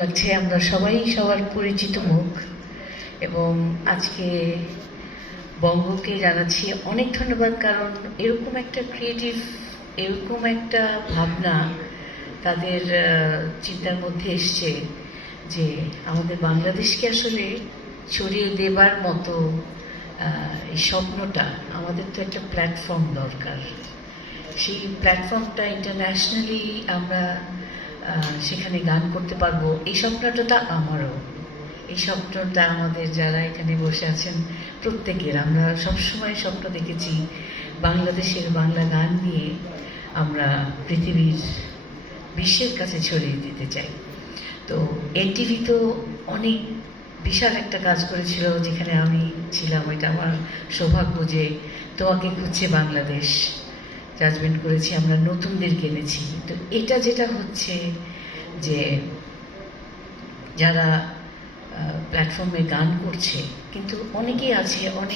লাগছে, আমরা সবাই সবার পরিচিত মুখ এবং আজকে বঙ্গকে জানাচ্ছি অনেক ধন্যবাদ, কারণ এরকম একটা ক্রিয়েটিভ, এরকম একটা ভাবনা তাদের চিন্তার মধ্যে এসছে যে আমাদের বাংলাদেশকে আসলে ছড়িয়ে দেবার মতো এই স্বপ্নটা, আমাদের তো একটা প্ল্যাটফর্ম দরকার। সেই প্ল্যাটফর্মটা ইন্টারন্যাশনালি আমরা সেখানে গান করতে পারবো, এই স্বপ্নটা আমারও, এই স্বপ্নটা আমাদের যারা এখানে বসে আছেন প্রত্যেকের। আমরা সবসময় স্বপ্ন দেখেছি বাংলাদেশের বাংলা গান নিয়ে আমরা পৃথিবীর, বিশ্বের কাছে ছড়িয়ে দিতে চাই। তো এনটিভি তো অনেক বিশাল একটা কাজ করেছিল, যেখানে আমি ছিলাম। এটা আমার সৌভাগ্য যে তোমাকে খুঁজছে বাংলাদেশ জাজমেন্ট করেছি, আমরা নতুনদেরকে এনেছি। তো এটা যেটা হচ্ছে যে যারা প্ল্যাটফর্মে গান করছে, কিন্তু অনেকেই আছে অনেক